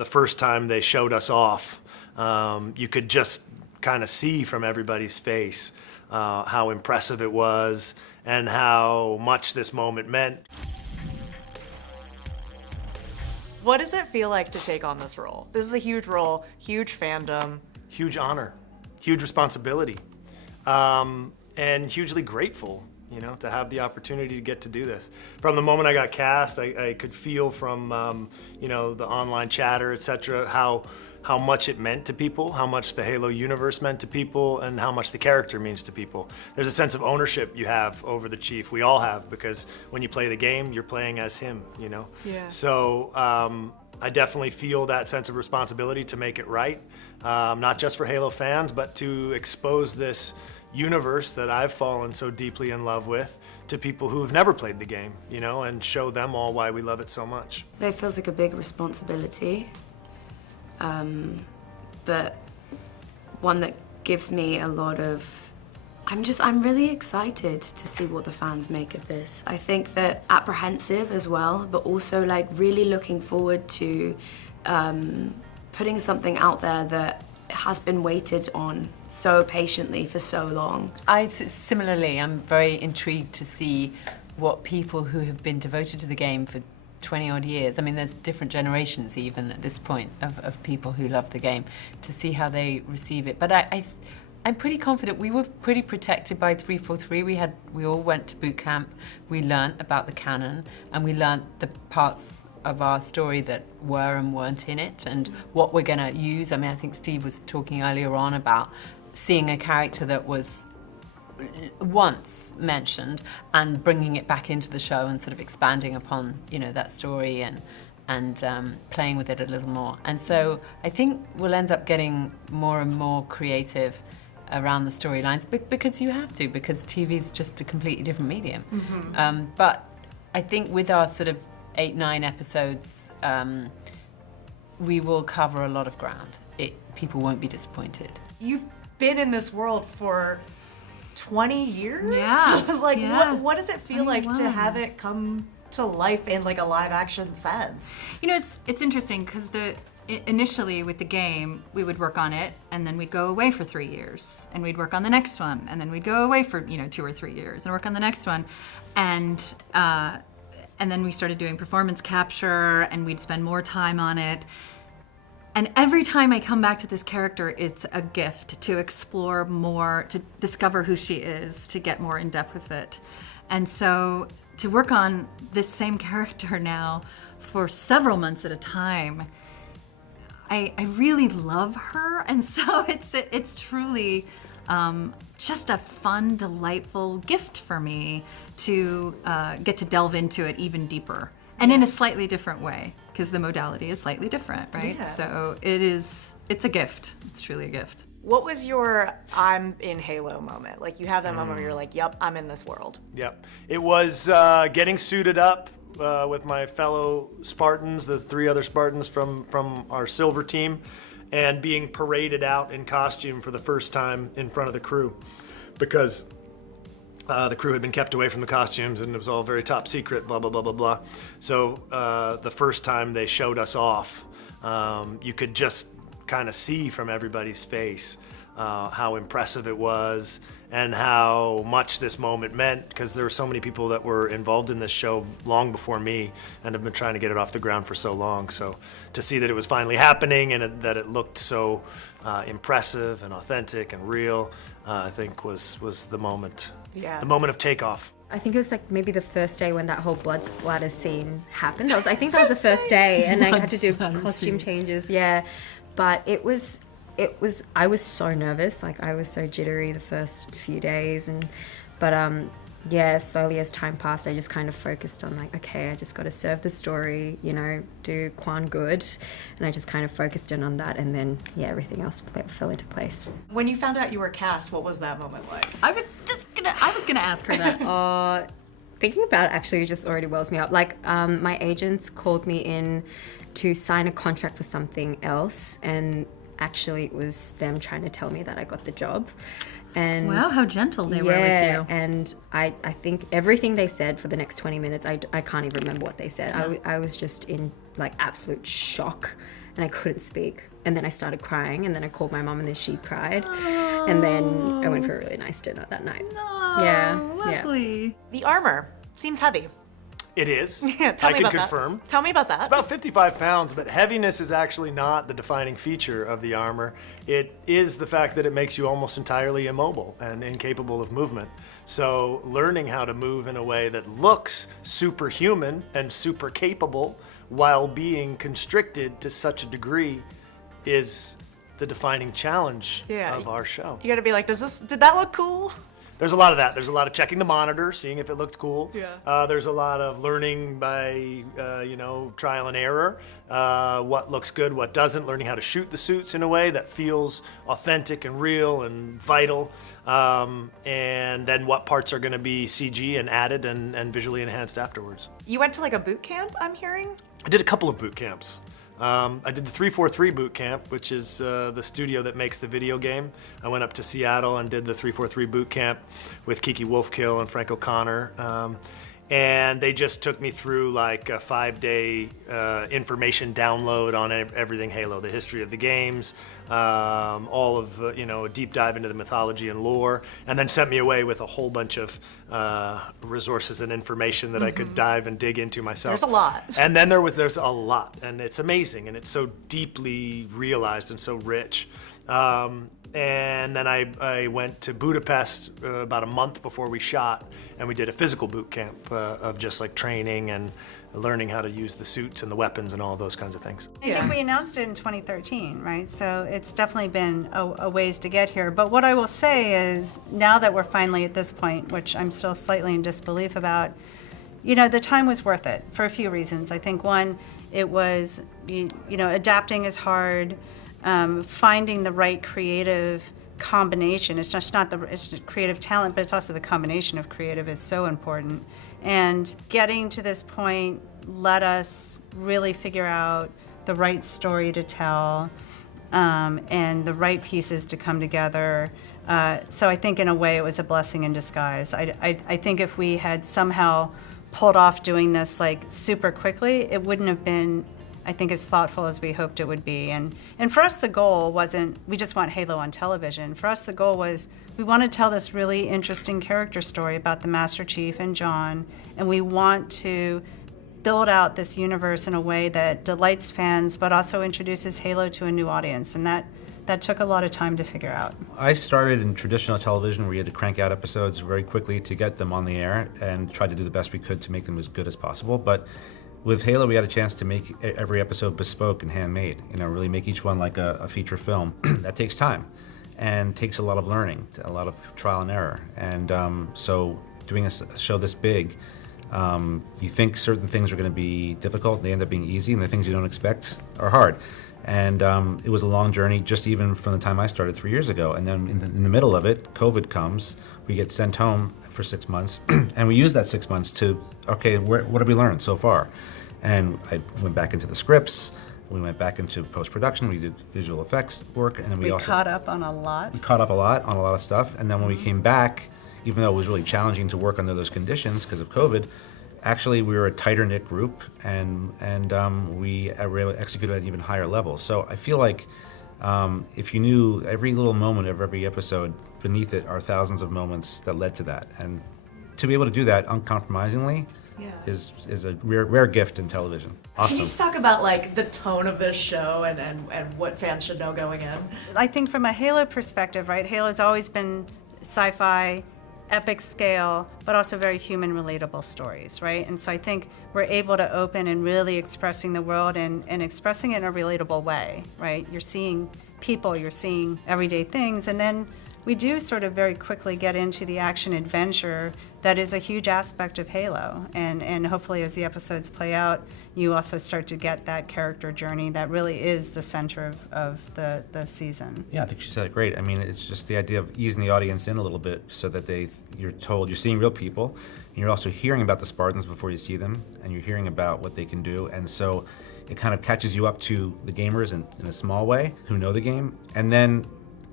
the first time they showed us off, you could just kind of see from everybody's face how impressive it was and how much this moment meant. What does it feel like to take on this role? This is a huge role, huge fandom. Huge honor, huge responsibility, and hugely grateful, you know, to have the opportunity to get to do this. From the moment I got cast, I could feel from, you know, the online chatter, etc., how much it meant to people, how much the Halo universe meant to people, and how much the character means to people. There's a sense of ownership you have over the Chief. We all have, because when you play the game, you're playing as him, you know? Yeah. So I definitely feel that sense of responsibility to make it right, not just for Halo fans, but to expose this universe that I've fallen so deeply in love with to people who have never played the game, you know, and show them all why we love it so much. It feels like a big responsibility, but one that gives me a lot of, I'm really excited to see what the fans make of this. I think that apprehensive as well, but also like really looking forward to putting something out there that has been waited on so patiently for so long. Similarly, I'm very intrigued to see what people who have been devoted to the game for 20 odd years, I mean there's different generations even at this point of people who love the game, to see how they receive it. But I'm pretty confident. We were pretty protected by 343. We all went to boot camp. We learnt about the canon, and we learnt the parts of our story that were and weren't in it, and what we're gonna use. I mean, I think Steve was talking earlier on about seeing a character that was once mentioned and bringing it back into the show and sort of expanding upon, you know, that story and playing with it a little more. And so I think we'll end up getting more and more creative around the storylines, because you have to, because TV's just a completely different medium. Mm-hmm. But I think with our sort of 8-9 episodes, we will cover a lot of ground. People won't be disappointed. You've been in this world for 20 years? Yeah. Like, yeah. What does it feel 21. like to have it come to life in like a live action sense? You know, it's interesting because initially with the game, we would work on it and then we'd go away for 3 years and we'd work on the next one and then we'd go away for, 2 or 3 years and work on the next one. And then we started doing performance capture and we'd spend more time on it. And every time I come back to this character, it's a gift to explore more, to discover who she is, to get more in depth with it. And so to work on this same character now for several months at a time, I really love her. And so it's truly just a fun, delightful gift for me to get to delve into it even deeper. And in a slightly different way, because the modality is slightly different, right? Yeah. So it's a gift. It's truly a gift. What was your I'm in Halo moment? Like, you have that moment where you're like, yep, I'm in this world. Yep. It was getting suited up with my fellow Spartans, the 3 other Spartans from our silver team, and being paraded out in costume for the first time in front of the crew, because the crew had been kept away from the costumes and it was all very top secret, blah, blah, blah, blah, blah. So the first time they showed us off, you could just kind of see from everybody's face how impressive it was and how much this moment meant, because there were so many people that were involved in this show long before me and have been trying to get it off the ground for so long. So to see that it was finally happening and that it looked so impressive and authentic and real, I think was the moment. Yeah. The moment of takeoff. I think it was like maybe the first day when that whole blood splatter scene happened. I think that was the first day, and I had to do costume changes. Yeah, but I was so nervous. Like, I was so jittery the first few days, but slowly as time passed, I just kind of focused on like, okay, I just got to serve the story, do Quan good, and I just kind of focused in on that, and then everything else fell into place. When you found out you were cast, what was that moment like? I was gonna ask her that. Thinking about it actually just already wells me up. Like, my agents called me in to sign a contract for something else, and actually it was them trying to tell me that I got the job. And wow, how gentle they were with you. And I think everything they said for the next 20 minutes, I can't even remember what they said. I was just in like absolute shock and I couldn't speak. And then I started crying, and then I called my mom, and then she cried. And then I went for a really nice dinner that night. Yeah. Lovely. The armor seems heavy. It is. Yeah, tell I me can about confirm. that. Tell me about that. It's about 55 pounds, but heaviness is actually not the defining feature of the armor. It is the fact that it makes you almost entirely immobile and incapable of movement. So learning how to move in a way that looks superhuman and super capable while being constricted to such a degree is the defining challenge of our show. You gotta be like, did that look cool? There's a lot of that. There's a lot of checking the monitor, seeing if it looked cool. Yeah. There's a lot of learning by, trial and error. What looks good, what doesn't. Learning how to shoot the suits in a way that feels authentic and real and vital. And then what parts are going to be CG and added and visually enhanced afterwards. You went to like a boot camp, I'm hearing? I did a couple of boot camps. I did the 343 boot camp, which is the studio that makes the video game. I went up to Seattle and did the 343 boot camp with Kiki Wolfkill and Frank O'Connor. And they just took me through like a 5-day information download on everything Halo, the history of the games, all of, a deep dive into the mythology and lore, and then sent me away with a whole bunch of resources and information that I could dive and dig into myself. There's a lot. And then there's a lot, and it's amazing, and it's so deeply realized and so rich. And then I went to Budapest about a month before we shot, and we did a physical boot camp of just like training and learning how to use the suits and the weapons and all those kinds of things. I think we announced it in 2013, right? So it's definitely been a ways to get here. But what I will say is, now that we're finally at this point, which I'm still slightly in disbelief about, the time was worth it for a few reasons. I think one, it was, adapting is hard. Finding the right creative combination. It's just not it's creative talent, but it's also the combination of creative is so important. And getting to this point let us really figure out the right story to tell and the right pieces to come together. So I think in a way it was a blessing in disguise. I think if we had somehow pulled off doing this like super quickly, it wouldn't have been, I think, as thoughtful as we hoped it would be. And for us, the goal wasn't, we just want Halo on television. For us, the goal was, we want to tell this really interesting character story about the Master Chief and John, and we want to build out this universe in a way that delights fans, but also introduces Halo to a new audience. And that took a lot of time to figure out. I started in traditional television where you had to crank out episodes very quickly to get them on the air and tried to do the best we could to make them as good as possible. But with Halo, we had a chance to make every episode bespoke and handmade, really make each one like a feature film. That takes time and takes a lot of learning, a lot of trial and error. And so doing a show this big, you think certain things are going to be difficult, they end up being easy, and the things you don't expect are hard. And it was a long journey, just even from the time I started 3 years ago. And then in the middle of it, COVID comes, we get sent home for 6 months, and we use that 6 months to, okay, what have we learned so far? And I went back into the scripts, we went back into post-production, we did visual effects work, and then we also caught up on a lot. We caught up a lot on a lot of stuff, and then when we came back, even though it was really challenging to work under those conditions because of COVID, actually we were a tighter knit group, and we were able to execute at an even higher level. So I feel like if you knew every little moment of every episode, beneath it are thousands of moments that led to that. And to be able to do that uncompromisingly is a rare gift in television. Awesome. Can you just talk about like the tone of this show and what fans should know going in? I think from a Halo perspective, right, Halo's always been sci-fi, epic scale, but also very human, relatable stories, right? And so I think we're able to open and really expressing the world and expressing it in a relatable way, right? You're seeing people, you're seeing everyday things, and then we do sort of very quickly get into the action adventure that is a huge aspect of Halo. And hopefully as the episodes play out, you also start to get that character journey that really is the center of the season. Yeah, I think she said it great. I mean, it's just the idea of easing the audience in a little bit so that you're told you're seeing real people, and you're also hearing about the Spartans before you see them, and you're hearing about what they can do. And so it kind of catches you up to the gamers in a small way who know the game. And then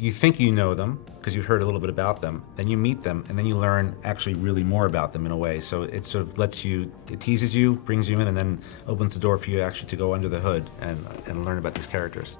you think you know them because you heard a little bit about them, then you meet them, and then you learn actually really more about them in a way. So it sort of lets you, it teases you, brings you in, and then opens the door for you actually to go under the hood and learn about these characters.